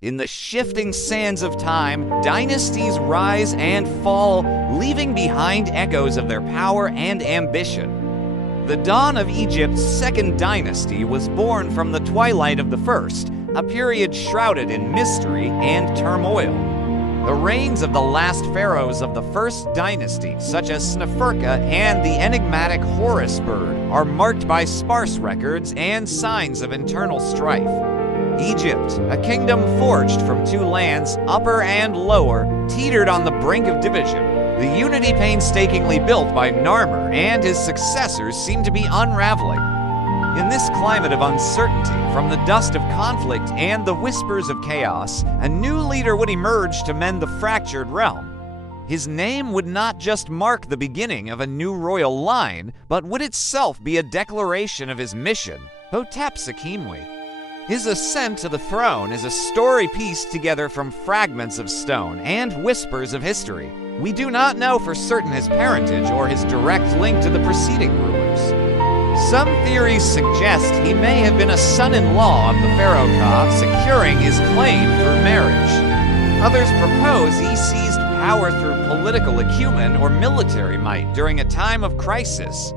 In the shifting sands of time, dynasties rise and fall, leaving behind echoes of their power and ambition. The dawn of Egypt's Second Dynasty was born from the twilight of the First, a period shrouded in mystery and turmoil. The reigns of the last pharaohs of the First Dynasty, such as Sneferka and the enigmatic Horus bird, are marked by sparse records and signs of internal strife. Egypt, a kingdom forged from two lands, Upper and Lower, teetered on the brink of division. The unity painstakingly built by Narmer and his successors seemed to be unraveling. In this climate of uncertainty, from the dust of conflict and the whispers of chaos, a new leader would emerge to mend the fractured realm. His name would not just mark the beginning of a new royal line, but would itself be a declaration of his mission, Hotepsekhemwy. His ascent to the throne is a story pieced together from fragments of stone and whispers of history. We do not know for certain his parentage or his direct link to the preceding rulers. Some theories suggest he may have been a son-in-law of the Pharaoh Ka, securing his claim through marriage. Others propose he seized power through political acumen or military might during a time of crisis.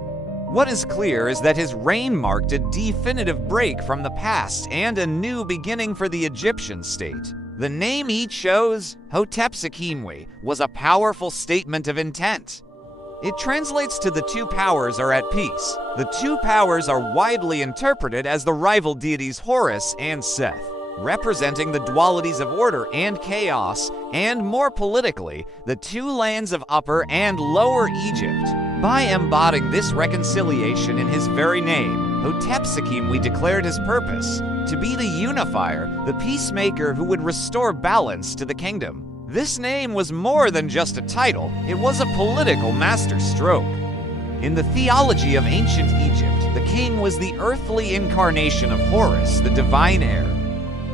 What is clear is that his reign marked a definitive break from the past and a new beginning for the Egyptian state. The name he chose, Hotepsekhemwy, was a powerful statement of intent. It translates to the two powers are at peace. The two powers are widely interpreted as the rival deities Horus and Seth, representing the dualities of order and chaos, and more politically, the two lands of Upper and Lower Egypt. By embodying this reconciliation in his very name, Hotepsekhemwy declared his purpose, to be the unifier, the peacemaker who would restore balance to the kingdom. This name was more than just a title, it was a political masterstroke. In the theology of ancient Egypt, the king was the earthly incarnation of Horus, the divine heir.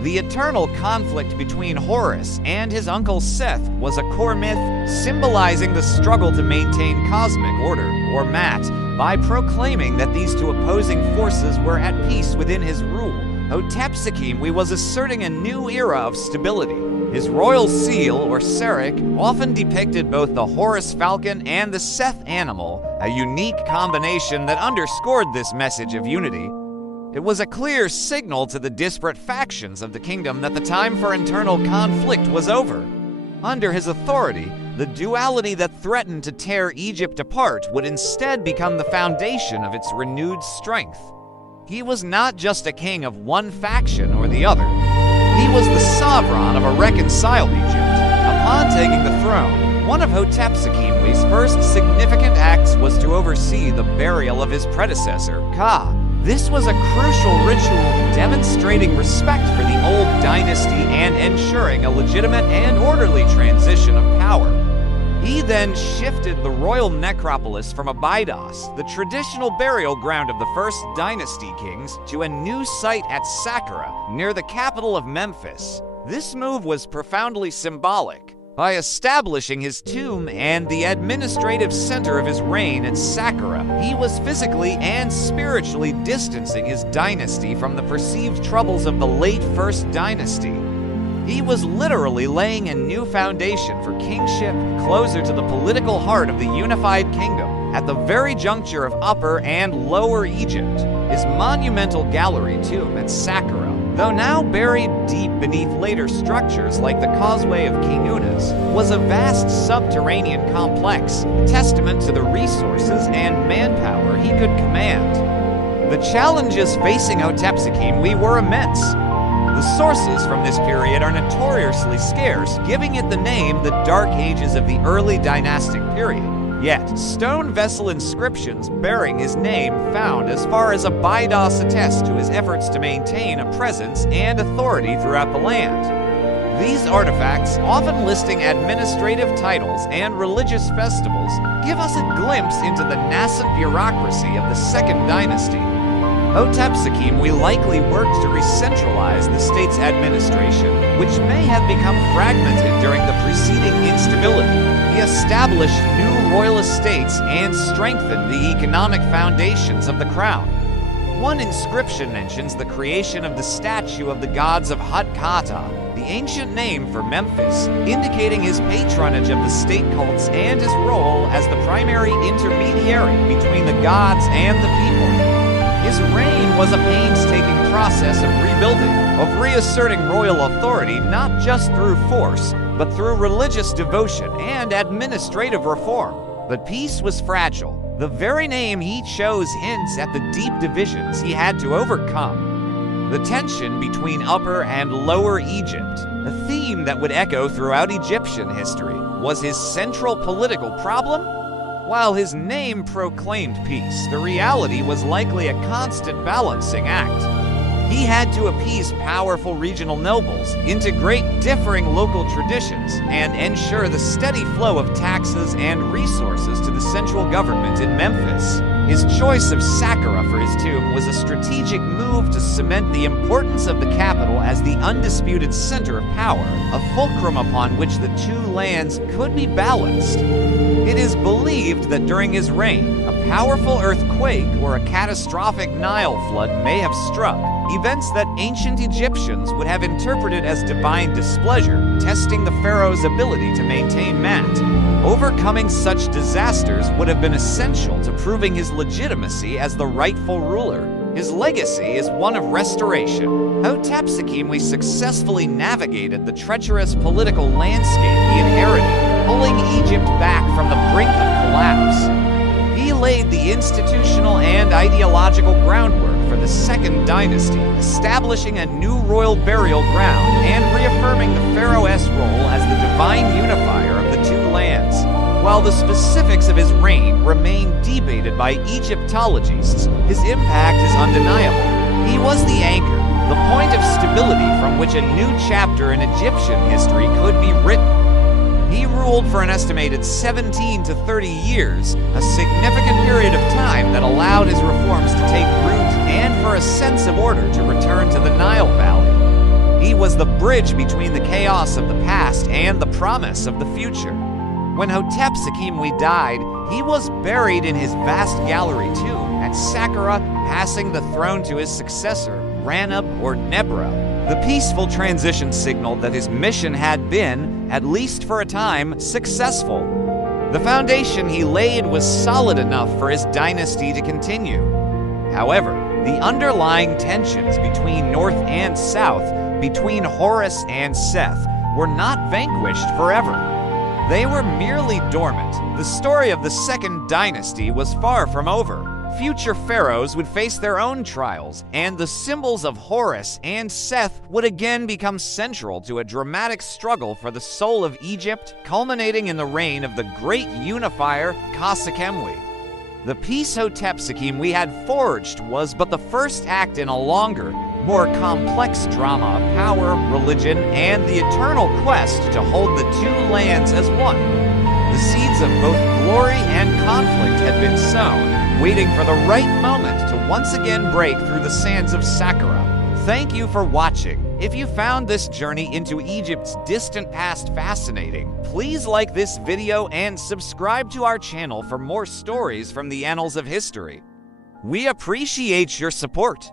The eternal conflict between Horus and his uncle Seth was a core myth, symbolizing the struggle to maintain cosmic order, or Mat, by proclaiming that these two opposing forces were at peace within his rule. Hotepsekhemwy was asserting a new era of stability. His royal seal, or Serik, often depicted both the Horus falcon and the Seth animal, a unique combination that underscored this message of unity. It was a clear signal to the disparate factions of the kingdom that the time for internal conflict was over. Under his authority, the duality that threatened to tear Egypt apart would instead become the foundation of its renewed strength. He was not just a king of one faction or the other. He was the sovereign of a reconciled Egypt. Upon taking the throne, one of Hotepsekhemwy's first significant acts was to oversee the burial of his predecessor, Ka. This was a crucial ritual demonstrating respect for the old dynasty and ensuring a legitimate and orderly transition of power. He then shifted the royal necropolis from Abydos, the traditional burial ground of the First Dynasty kings, to a new site at Saqqara, near the capital of Memphis. This move was profoundly symbolic. By establishing his tomb and the administrative center of his reign at Saqqara, he was physically and spiritually distancing his dynasty from the perceived troubles of the late First Dynasty. He was literally laying a new foundation for kingship closer to the political heart of the unified kingdom, at the very juncture of Upper and Lower Egypt. His monumental gallery tomb at Saqqara, though now buried deep beneath later structures like the Causeway of King Unas, was a vast subterranean complex, testament to the resources and manpower he could command. The challenges facing Hotepsekhemwy were immense. The sources from this period are notoriously scarce, giving it the name the Dark Ages of the early dynastic period. Yet, stone vessel inscriptions bearing his name found as far as Abydos attest to his efforts to maintain a presence and authority throughout the land. These artifacts, often listing administrative titles and religious festivals, give us a glimpse into the nascent bureaucracy of the Second Dynasty. Hotepsekhemwy likely worked to re-centralize the state's administration, which may have become fragmented during the preceding instability. He established new royal estates and strengthened the economic foundations of the crown. One inscription mentions the creation of the statue of the gods of Hut-Kata, the ancient name for Memphis, indicating his patronage of the state cults and his role as the primary intermediary between the gods and the people. His reign was a painstaking process of rebuilding, of reasserting royal authority not just through force, but through religious devotion and administrative reform. But peace was fragile. The very name he chose hints at the deep divisions he had to overcome. The tension between Upper and Lower Egypt, a theme that would echo throughout Egyptian history, was his central political problem. While his name proclaimed peace, the reality was likely a constant balancing act. He had to appease powerful regional nobles, integrate differing local traditions, and ensure the steady flow of taxes and resources to the central government in Memphis. His choice of Saqqara for his tomb was a strategic move to cement the importance of the capital as the undisputed center of power, a fulcrum upon which the two lands could be balanced. It is believed that during his reign, a powerful earthquake or a catastrophic Nile flood may have struck, events that ancient Egyptians would have interpreted as divine displeasure, testing the pharaoh's ability to maintain Mat. Overcoming such disasters would have been essential to proving his legitimacy as the rightful ruler. His legacy is one of restoration. Hotepsekhemwy successfully navigated the treacherous political landscape he inherited, pulling Egypt back from the brink of collapse. He laid the institutional and ideological groundwork for the Second Dynasty, establishing a new royal burial ground and reaffirming the Pharaoh's role as the divine unifier of the two lands. While the specifics of his reign remain debated by Egyptologists, his impact is undeniable. He was the anchor, the point of stability from which a new chapter in Egyptian history could be written. He ruled for an estimated 17 to 30 years, a significant period of time that allowed his reforms to take root and for a sense of order to return to the Nile Valley. He was the bridge between the chaos of the past and the promise of the future. When Hotepsekhemwy died, he was buried in his vast gallery tomb at Saqqara, passing the throne to his successor, Ranab or Nebra. The peaceful transition signaled that his mission had been, at least for a time, successful. The foundation he laid was solid enough for his dynasty to continue. However, the underlying tensions between North and South, between Horus and Seth, were not vanquished forever. They were merely dormant. The story of the Second Dynasty was far from over. Future pharaohs would face their own trials, and the symbols of Horus and Seth would again become central to a dramatic struggle for the soul of Egypt, culminating in the reign of the great unifier Hotepsekhemwy. The peace Hotepsekhemwy had forged was but the first act in a longer, more complex drama of power, religion, and the eternal quest to hold the two lands as one. The seeds of both glory and conflict had been sown, waiting for the right moment to once again break through the sands of Saqqara. Thank you for watching. If you found this journey into Egypt's distant past fascinating, please like this video and subscribe to our channel for more stories from the annals of history. We appreciate your support.